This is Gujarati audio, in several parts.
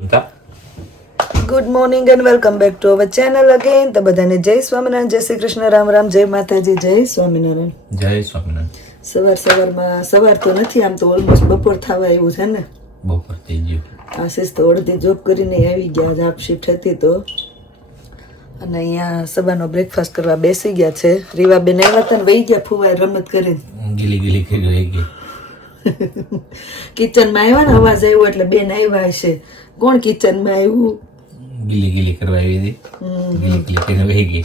Good morning and welcome back to our channel again. તો બધાને જય સ્વામિનારાયણ, જય શ્રી કૃષ્ણ, રામ રામ, જય માતાજી, જય સ્વામિનારાયણ. જય સ્વામિનારાયણ. સવારમાં સવાર તો નથી, આમ તો ઓલમોસ્ટ બપોર થવા આવ્યું છે ને. બપોર થઈ ગયું. આશીષ તો અડધી જોબ કરીને આવી ગયા, હાફ શિફ્ટ હતી તો. અને અહીંયા સવારનો બ્રેકફાસ્ટ કરવા બેસી ગયા છે. રીવાબેન આવ્યા હતા ને વહી ગયા ફુવાય રમત કરીને. ગીલી કરી રહી ગઈ. કિચનમાં આવ્યા ને અવાજ આવ્યો એટલે બેન આવ્યા હશે. કોણ કિચનમાં આવ્યું? ગીલી કરવા આવી હતી. ગીલી કરીને વહી ગઈ.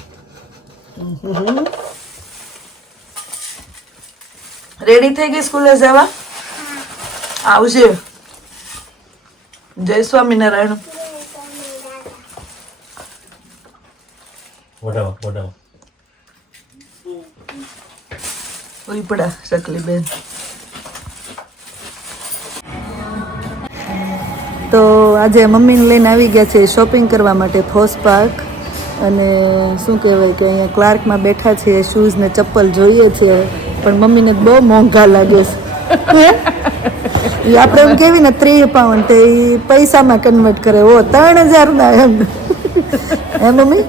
રેડી થઈ ગઈ સ્કૂલે જવા? આવશે. જય સ્વામિનારાયણ. વડાવા ઓઈ પડા શકલી બેન. તો આજે મમ્મીને લઈને આવી ગયા છે શોપિંગ કરવા માટે ફોસ પાર્ક. અને શું કહેવાય કે અહીંયા ક્લાર્કમાં બેઠા છીએ, શૂઝ ને ચપ્પલ જોઈએ છે, પણ મમ્મીને બહુ મોંઘા લાગે છે. આપણે એમ કેવી ને 3 પાઉન્ડ તે પૈસામાં કન્વર્ટ કરે. ઓ 3000 એમ હે મમ્મી?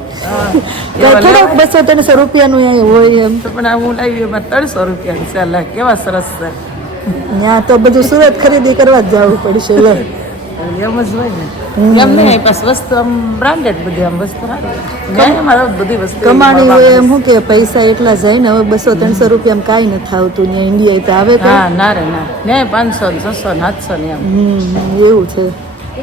થોડાક 200-300 રૂપિયાનું અહીંયા હોય એમ. પણ આ હું લાવી એમાં 300 રૂપિયા ચાલે. કેવા સરસ છે. ત્યાં તો બધું સુરત ખરીદી કરવા જ જવું પડશે. લે એમ જ હોય ને. એમ નહીં, બસ વસ્તુ આમ બ્રાન્ડેડ બધી આમ વસ્તુ અમારે બધી વસ્તુ કમાણી હોય એમ શું કે પૈસા એટલા જાય ને. હવે 200-300 રૂપિયામાં કાંઈ નથી આવતું. ત્યાં ઇન્ડિયા તો આવે તો હા ના રે ના ને 500 600 700 ને એમ એવું છે.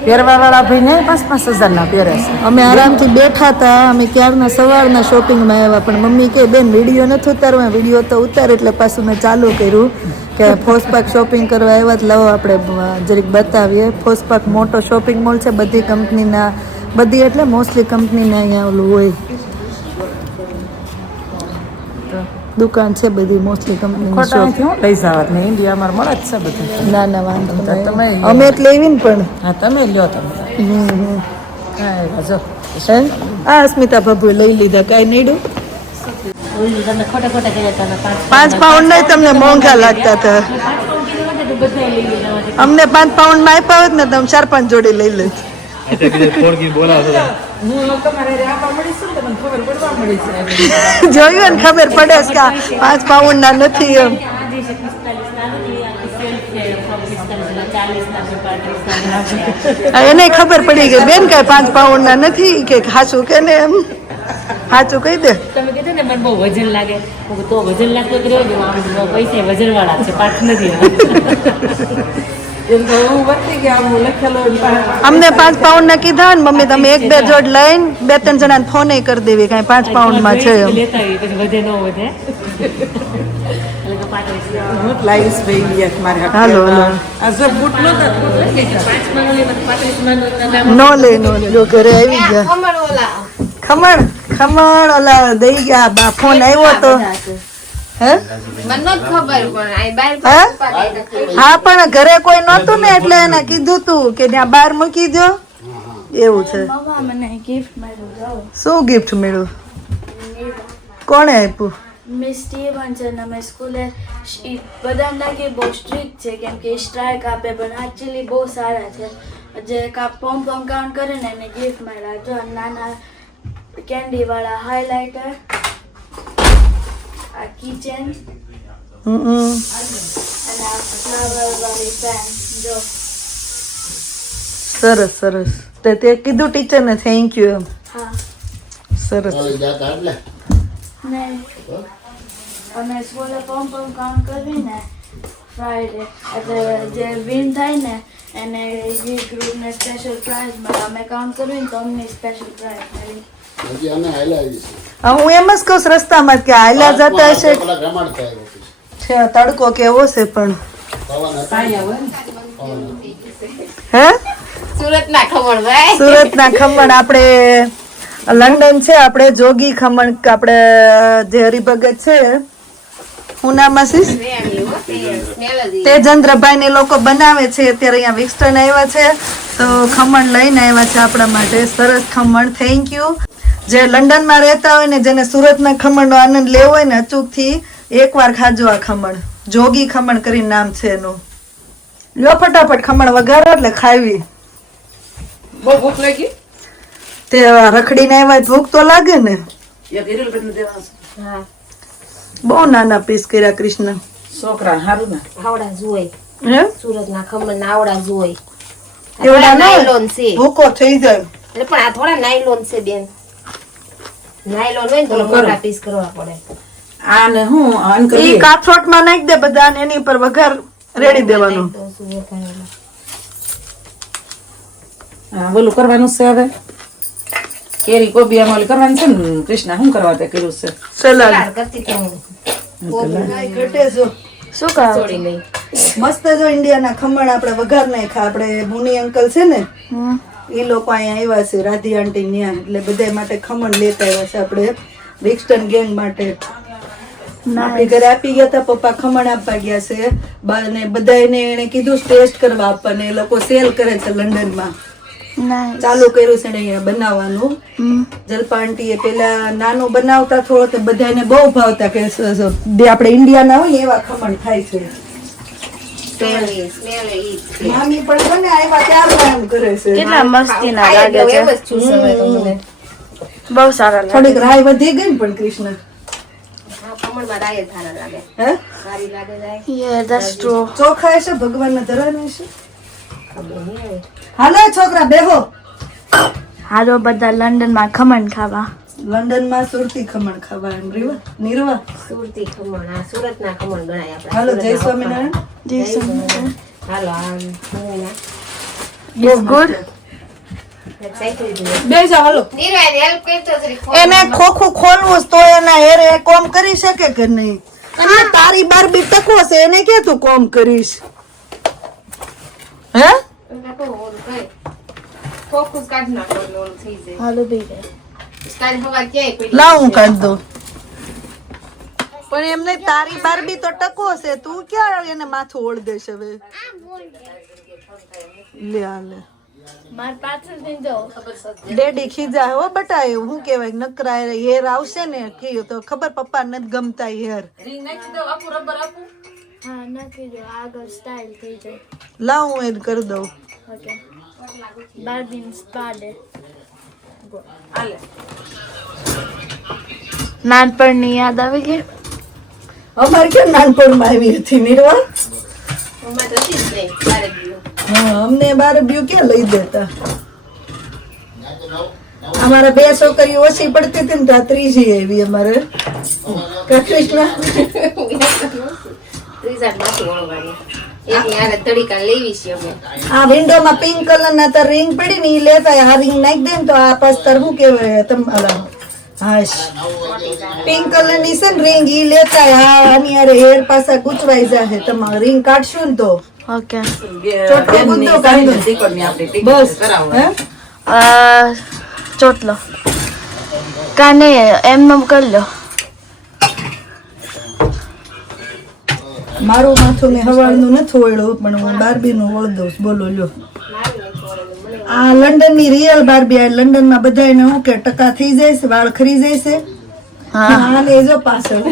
પહેરવા વાળા ભાઈ ને 5-5 હજાર ના પહેરે છે. અમે આરામથી બેઠા હતા. અમે ક્યારના સવારના શોપિંગમાં આવ્યા, પણ મમ્મી કે બેન વિડીયો નથી ઉતારવા. વિડીયો તો ઉતાર એટલે પાછું મેં ચાલુ કર્યું કે ફોસ પાર્ક શોપિંગ કરવા આવ્યા જ લાવો આપણે જરીક બતાવીએ. ફોસ પાર્ક મોટો શોપિંગ મોલ છે. બધી કંપનીના, બધી એટલે મોસ્ટલી કંપનીના અહીંયા ઓલું હોય દુકાન છે બધી મોસ્ટલી કંપનીની. ખોટાથી હું લઈ જવા ને ઇન્ડિયા અમારે મળે જ છે બધું. ના ના વાંધો નહીં. તમે અમે એટલે લેવી ને પણ હા તમે લ્યો તમે. હા જો આ અસ્મિતા બાબુ લઈ લીધા. કાંઈ નીડું તમે ખોટા કર્યા તમે 5 પાઉન્ડ નહીં તમને મોંઘા લાગતા હતા. અમને 5 પાઉન્ડમાં આપ્યા હોત ને તમે 4-5 જોડી લઈ લેત. જોયું ને ખબર પડે કે 5 પાઉન્ડ ના નથી એમ. એને ખબર પડી ગઈ બેન કે 5 પાઉન્ડ ના નથી કે હાચું કે ને એમ. હાચું કહી દે. તમે કીધું ને મને બહુ વજન લાગે તો વજન લાગતું જ રહેજો. પૈસા વજન વાળા છે, પાઠ નથી. અમને 5 પાઉન્ડ ના કીધા ને મમ્મી તમે 1-2 જોડ લઈને 2-3 જણાને ફોન કરી દેવી કઈ 5 પાઉન્ડ માં છે એમ. લેતા આવી પછી વધે ન વધે. હાલો નો લે જો ઘરે આવી ગયા. ખમણ ઓલા દઈ ગયા. બા ફોન આવ્યો તો હા પણ ઘરે કોઈ નહોતું ને એટલે એને કીધું તું કે ત્યાં બહાર મૂકી દો. એવું છે. શું ગિફ્ટ મળ્યું? કોણે આપ્યું? મિસ સ્ટીવન છે ને અમે સ્કૂલે બધાને લાગે બહુ સ્ટ્રિક્ટ છે કેમ કે સ્ટ્રાઇક આપે, પણ એકચ્યુઅલી બહુ સારા છે. જે પોમ કાઉન્ટ કરે ને એને ગિફ્ટ મળ્યા. જો નાના કેન્ડી વાળા હાઇલાઇટર, આ કિચન અને આ ફ્લાવર વાળી પેન. જો સરસ સરસ. તે કીધું ટીચરને થેન્ક યુ એમ. હા સરસ. ને અમે સ્કૂલે પોમ કાઉન્ટ કરવી ને ફ્રાઈડે, એટલે જે વિન થાય ને એને એ ગ્રુપને સ્પેશિયલ પ્રાઇઝ મળે. અમે કાઉન્ટ કરવી ને તો અમને સ્પેશિયલ પ્રાઇઝ મળી. હું એમ જ કહું રસ્તામાં કે હાલ્યા જતા હશે છે. તડકો કેવો છે પણ હે સુરતના ખમણ આપણે લંડન છે. આપણે જોગી ખમણ આપણે જે હરિભગત છે હું નામ આશીષ તેજેન્દ્રભાઈ ને લોકો બનાવે છે. અત્યારે અહીંયા વિક્સટન આવ્યા છે તો ખમણ લઈને આવ્યા છે આપણા માટે. સરસ ખમણ, થેન્ક યુ. જે લંડનમાં રહેતા હોય ને જેને સુરતના ખમણનો આનંદ લેવો હોય ને અચૂકથી એકવાર ખાજો આ ખમણ. જોગી ખમણ કરીને નામ છે એનું. લો ફટાફટ ખમણ વઘારો એટલે ખાવી. બહુ ભૂખ લાગી તે રખડીને આવ્યા તો ભૂખ તો લાગે ને. એક હિરલબેન દેવાનું છે. હા બહુ નાના પીસ કર્યા કૃષ્ણ. છોકરા હારું ને આવડા જોઈ હે સુરતના ખમણ આવડા જોઈ એવડા નાયલોન છે ભૂકો થઈ જાય. એટલે પણ આ થોડા નાયલોન છે બેન નાયલોન હોય ને તો મોટા પીસ કરવા પડે આને હું આન ઈ કરી કાથરોટમાં નાખી દે બધા અને એની પર વઘાર રેડી દેવાનો. તો શું વઘારેલા. હા બોલું કરવાનું છે હવે કેરી કોબી આમાં ઓલી કરવાની છે ને કૃષ્ણ શું કરવા તે કર્યું છે સલાડ સલાડ કરતી તો હું ઘટે જો શું કહો છોડી નહીં મસ્ત જો ઇન્ડિયાના ખમણ આપણે વઘાર નાખ્યા. આપણે મુની અંકલ છે ને એ લોકો અહીંયા આવ્યા છે રાધી આંટી ન્યા એટલે બધા માટે ખમણ લેતા આવ્યા છે આપણે વિક્સટન ગેંગ માટે. આપણી ઘરે આપી ગયા હતા પપ્પા ખમણ આપવા ગયા છે ને બધાને એને કીધું ટેસ્ટ કરવા આપવાને. એ લોકો સેલ કરે છે લંડનમાં. ચાલુ કર્યું છે ને અહીંયા બનાવવાનું. જલ્પા આંટીએ પેલા નાનું બનાવતા થોડો તે બધાને બહુ ભાવતા કે આપણે ઇન્ડિયાના હોય ને એવા ખમણ ખાય છે. મામી પણ છે ને આવ્યા ત્યારના એમ કરે છે. કેટલા મસ્તીના લાગે છે એમ જ છું સમય તો મને બહુ સારા લાગે થોડીક રાય વધી ગઈ ને પણ કૃષ્ણ આ ખમણમાં રાય સારા લાગે હે સારી લાગે જાય Yeah, that's true. ચોખા હશે ભગવાનના ધરવાના હશે. ખબર નહીં હવે હાલો છોકરા બેહો. હાલો બધા લંડનમાં ખમણ ખાવા. લંડનમાં સુરતી ખમણ ખાવા એમ રીવા નીરવા. સુરતી ખમણ આ સુરતના ખમણ ગણાય આપણે હાલો જય સ્વામિનારાયણ. જય સ્વામિનારાયણ. હાલો આમ હું It's good. બે જાઓ હાલો. નિર્વાય હેલ્પ કરતો જરી એને ખોખું ખોલવું જ તો એના હેરે એ કોમ કરી શકે કે નહીં. અને તારી બારબી ટકો છે એને કે તું કોમ કરીશ હે ફોકસ કાઢ નાખો એટલે ઓલું થઈ જાય હાલો બેટા. સ્ટાઇલ હવા ક્યાંય પડી લાવ હું કાઢ દઉં. પણ એમને તારી બારબી તો ટકો છે તું ક્યાં એને માથું ઓળ દેશ હવે. લે હાલે માર પાછળથી જો ડેડી ખીજા હો બટા એવું શું કહેવાય નકરા હેર આવશે ને કીધું તો ખબર પપ્પા નથી ગમતા હેર. હા નાખી દો આગળ સ્ટાઇલ થઈ જાય. લાવ હું એડ કરી દઉં. ઓકે બાર્બીન સ્પાડે નાનપણની યાદ આવી ગઈ. અમારે કેમ નાનપણમાં આવી હતી નિર્વા. હમણાં તો હતી જ નહીં બારે ગયું હા અમને બાર બ્યુ ક્યાં લઈ દેતા. અમારા બે છોકરીઓ ઓછી પડતી હતી ને તો આ ત્રીજી આવી અમારે કૃષ્ણ. ત્રીજા માથું વળવાની એની આરે તડીકા લેવી છે અમે આ વિન્ડોમાં પિંક કલર ના તાર રિંગ પડી ને ઈ લેતા આ રિંગ નાખી દે ને તો આ પાસ તાર શું કહેવાય તમારા હાશ પિંક કલર ની છે ને રિંગ ઈ લેતા હા આની આરે હેર પાસા ગૂંચવાઈ જાય. તમારે રિંગ કાઢશું ને તો ઓકે ચોટલો ગુંદો કાઢી બસ હે ચોટલો કાને એમને કરી લો. મારું માથું મેં હવારનું નથી ઓળ્યું પણ હું બાર્બી નું ઓળ દઉં છું. બોલો લ્યો આ લંડન ની રિયલ બાર્બી આ લંડન માં બધા એને શું કે ટકા થઈ જાય છે વાળ ખરી જાય છે. આને જો પાછળ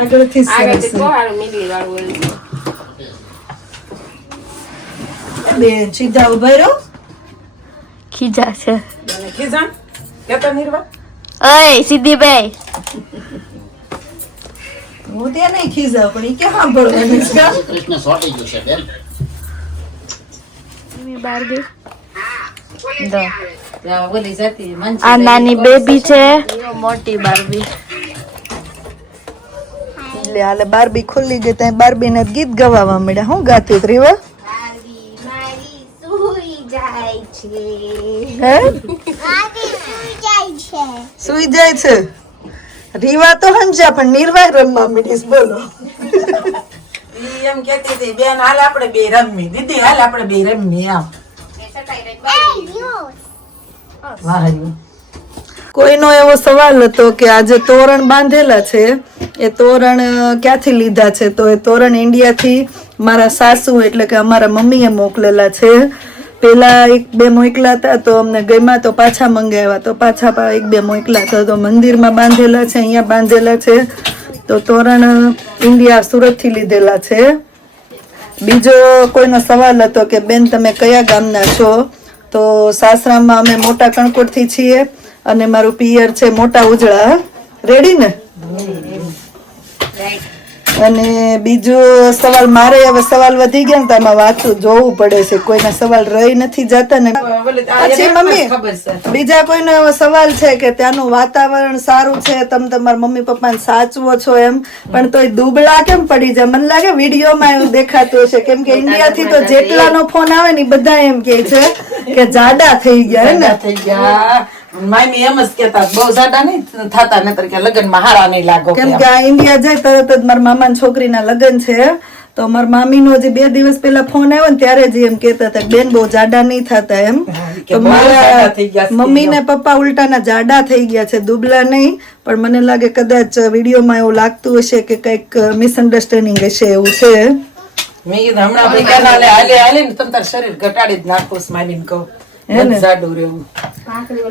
આગળથી સરસ છે. વાળું મીડિયું વાળું બેન સીધા ઉભા રહ્યો. ખીજા છે. ખીજાણ કેતો નિર્વા ઓય સીધી ભાઈ હું ત્યાં નહીં ખીજાવ પણ ઈ કે સાંભળવાની છે. કૃષ્ણ સોટી ગયું છે બેન. બાર્બી ત્યાં ઓલી જતી આ નાની બેબી છે મોટી બાર્બી. લે હાલે બાર્બી ખુલ્લી ગઈ ત્યાં બાર્બી ને ગીત ગવાવા મળ્યા. હું ગાતી હતી રીવા મારી સુઈ જાય છે હે સુઈ જાય છે. રીવા તો હંજા પણ નિર્વાહ રમવા મીડીશ. બોલો ઈ એમ કહેતી હતી બેન હાલ આપણે બે રમવી દીદી હાલ આપણે બે રમવી આમ વાહ કોઈનો એવો સવાલ હતો કે આજે તોરણ બાંધેલા છે એ તોરણ ક્યાંથી લીધા છે તો એ તોરણ ઇન્ડિયાથી મારા સાસુ એટલે કે અમારા મમ્મીએ મોકલેલા છે. પેલા એક બે મોકલા હતા તો અમને ગમ્યા તો પાછા મંગાવ્યા તો પાછા એક બે મોકલા હતા તો મંદિરમાં બાંધેલા છે અહીંયા બાંધેલા છે. તો તોરણ ઇન્ડિયા સુરતથી લીધેલા છે. બીજો કોઈનો સવાલ હતો કે બેન તમે કયા ગામના છો? તો સાસરામાં અમે મોટા કણકોટથી છીએ અને મારું પિયર છે મોટા ઉજળા. રેડી ને? અને બીજો સવાલ મારે હવે સવાલ વધી ગયા ને તો આમાં વાંચું જોવું પડે છે, કોઈના સવાલ રહી નથી જતા ને. પછી મમ્મી બીજા કોઈનો એવો સવાલ છે કે ત્યાંનું વાતાવરણ સારું છે, તમે તમારા મમ્મી પપ્પાને સાચવો છો એમ, પણ તોય દુબળા કેમ પડી જાય? મને લાગે વિડીયોમાં એવું દેખાતું હશે, કેમ કે ઇન્ડિયાથી તો જેટલાનો ફોન આવે ને બધા એમ કે છે કે જાડા થઈ ગયા હે ને. થઈ ગયા મામી એમ જ કેતા બહુ જાડા નહીં થતા, નતર કે લગ્નમાં હારા નહીં લાગો. કેમ કે આ ઇન્ડિયા જાય તરત જ મારા મામાની છોકરીના લગ્ન છે, તો મારા મામીનો હજી 2 દિવસ પહેલા ફોન આવ્યો ને ત્યારે જ એમ કેતા હતા બેન બહુ જાડા નહીં થતા એમ. તો મારા મમ્મી ને પપ્પા ઉલટાના જાડા થઈ ગયા છે, દુબળા નહીં. પણ મને લાગે કદાચ વિડીયોમાં એવું લાગતું હશે કે કંઈક મિસઅન્ડરસ્ટેન્ડિંગ હશે, એવું છે. મેં કીધું હમણાં આપણે કેનાલે હાલે ને તમ તાર શરીર ઘટાડી જ નાખો મામીને કહું જાડું રહેવું.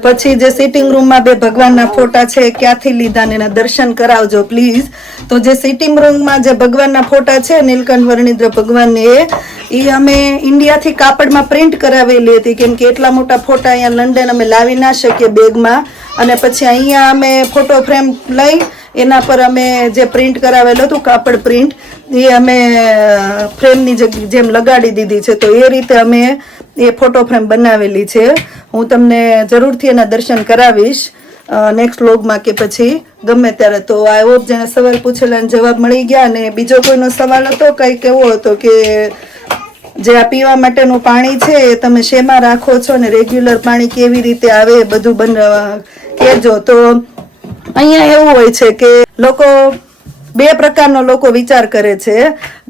પછી જે સિટિંગ રૂમમાં 2 ભગવાનના ફોટા છે ક્યાંથી લીધા ને એના દર્શન કરાવજો પ્લીઝ. તો જે સિટિંગ રૂમમાં જે ભગવાનના ફોટા છે નીલકંઠ વર્ણિદ્ર ભગવાન એ અમે ઇન્ડિયાથી કાપડમાં પ્રિન્ટ કરાવેલી હતી, કેમ કે એટલા મોટા ફોટા અહીંયા લંડન અમે લાવી ના શકીએ બેગમાં. અને પછી અહીંયા અમે ફોટો ફ્રેમ લઈ એના પર અમે જે પ્રિન્ટ કરાવેલું હતું કાપડ પ્રિન્ટ એ અમે ફ્રેમની જેમ લગાડી દીધી છે. તો એ રીતે અમે એ ફોટો ફ્રેમ બનાવેલી છે. હું તમને જરૂરથી એના દર્શન કરાવીશ નેક્સ્ટ વ્લોગમાં કે પછી ગમે ત્યારે. તો આઈ હોપ જેને સવાલ પૂછેલા જવાબ મળી ગયા. અને બીજો કોઈનો સવાલ હતો કંઈક એવો હતો કે જે આ પીવા માટેનું પાણી છે એ તમે શેમાં રાખો છો ને રેગ્યુલર પાણી કેવી રીતે આવે એ બધું કહેજો. તો અહીંયા એવું હોય છે કે લોકો 2 પ્રકારનો લોકો વિચાર કરે છે.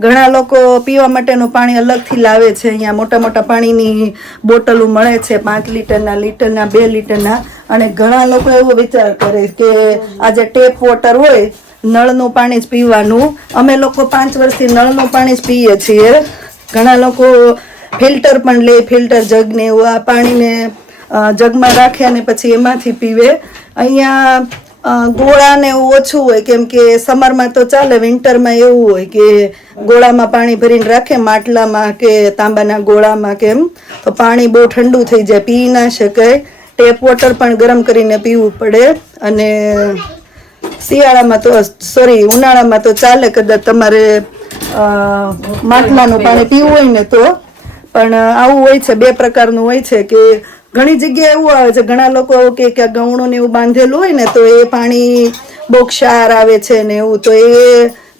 ઘણા લોકો પીવા માટેનું પાણી અલગથી લાવે છે, અહીંયા મોટા મોટા પાણીની બોટલો મળે છે 5 લીટરના, લીટરના, 2 લીટરના. અને ઘણા લોકો એવો વિચાર કરે કે આ જે ટેપ વોટર હોય નળનું પાણી જ પીવાનું. અમે લોકો 5 વર્ષથી નળનું પાણી જ પીએ છીએ. ઘણા લોકો ફિલ્ટર પણ લે, ફિલ્ટર જગને એવું આ પાણીને જગમાં રાખે અને પછી એમાંથી પીવે. અહીંયા ગોળા ને એવું ઓછું હોય, કેમ કે સમરમાં તો ચાલે, વિન્ટરમાં એવું હોય કે ગોળામાં પાણી ભરીને રાખે માટલામાં કે તાંબાના ગોળામાં કેમ, તો પાણી બહુ ઠંડુ થઈ જાય, પી ના શકાય. ટેપ વોટર પણ ગરમ કરીને પીવું પડે. અને શિયાળામાં તો ઉનાળામાં તો ચાલે કદાચ તમારે માટલાનું પાણી પીવું હોય ને તો. પણ આવું હોય છે, 2 પ્રકારનું હોય છે કે ઘણી જગ્યાએ એવું આવે છે, ઘણા લોકો કે ગૌણું ને એવું બાંધેલું હોય ને તો એ પાણી બહુ ક્ષાર આવે છે ને એવું, તો એ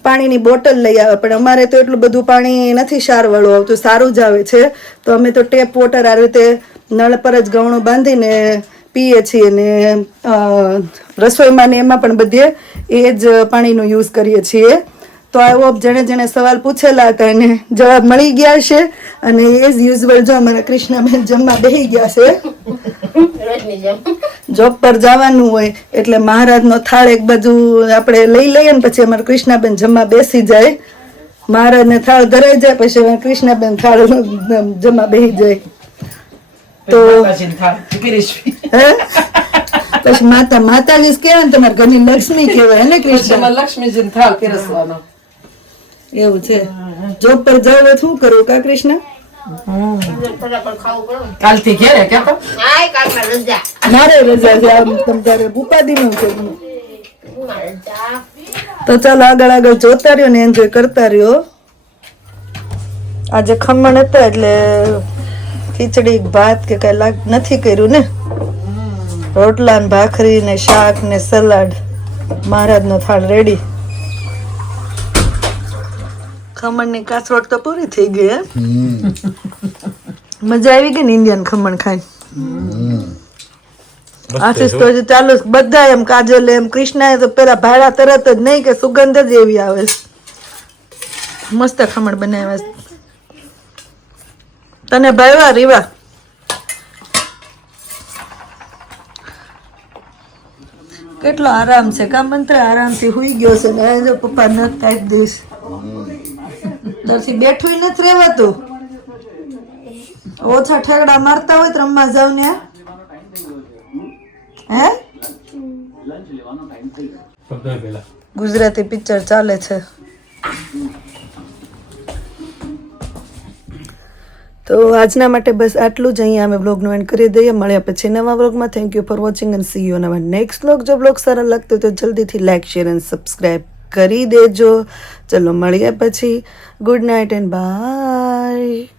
પાણીની બોટલ લઈ આવે. પણ અમારે તો એટલું બધું પાણી નથી ક્ષારવાળું આવતું, સારું જ આવે છે. તો અમે તો ટેપ વોટર આ રીતે નળ પર જ ગૌણું બાંધીને પીએ છીએ ને રસોઈમાં ને એમાં પણ બધે એ જ પાણીનો યુઝ કરીએ છીએ. તો આઈ હોપ જેણે સવાલ પૂછેલા હતા એને જવાબ મળી ગયા છે. અને એઝ યુઝ્યુઅલ જો અમારા કૃષ્ણાબેન જમવા બેસી ગયા છે. જોબ પર જવાનું હોય એટલે મહારાજનો થાળ એક બાજુ આપણે લઈ લઈએ ને પછી અમારા કૃષ્ણાબેન જમવા બેસી જાય. મહારાજને થાળ ધરાઈ જાય પછી અમારા કૃષ્ણાબેન થાળ જમવા બેસી જાય. તો પછી માતાજી જ કહેવાય ને, તમારા ઘરની લક્ષ્મી કહેવાય ને કૃષ્ણ. લક્ષ્મીજી થાળ પીરસવાનો એવું છે. જોબ પર જાવ શું કરવું કા કૃષ્ણ? કાલથી ઘેરે કેતો મારે રજા છે, આમ તમ તારે ઉપાધિનું છે. તો ચાલો આગળ જોતા રહ્યો ને એન્જોય કરતા રહ્યો. આજે ખમણ હતા એટલે ખીચડી ભાત કે કઈ નથી કર્યું ને, રોટલા ને ભાખરી ને શાક ને સલાડ. મહારાજનો થાળ રેડી. ખમણની કાસરોટ તો પૂરી થઈ ગઈ. મજા આવી ગઈ ને ઇન્ડિયન ખમણ ખાઈ. આશીષ તો ચાલુ બધા એમ કાજલ એમ કૃષ્ણા તો પેલા ભાડા તરત જ નહીં કે સુગંધ જ એવી આવે. મસ્ત ખમણ બનાવ્યા. તને ભાવ્યા રીવા? કેટલો આરામ છે કા મંત્ર, આરામથી હુઈ ગયો છે ને જો પપ્પા ન કાઢી દઈશ. દરથી બેઠું નથી રહેવાતું. ઓછા ઠેકડા મારતા હોય તો રમવા જાવ ને. હે ગુજરાતી પિક્ચર ચાલે છે. તો આજના માટે બસ આટલું જ. અહીંયા અમે વ્લોગનું એન્ડ કરી દઈએ. મળ્યા પછી નવા વ્લોગમાં. Thank you for watching and C you નવા નેક્સ્ટ વ્લોગ. જો વ્લોગ સારા લાગતો તો જલ્દીથી લાઇક શેર એન્ડ સબસ્ક્રાઈબ કરી દેજો. ચલો મળીએ પછી. Good night and by.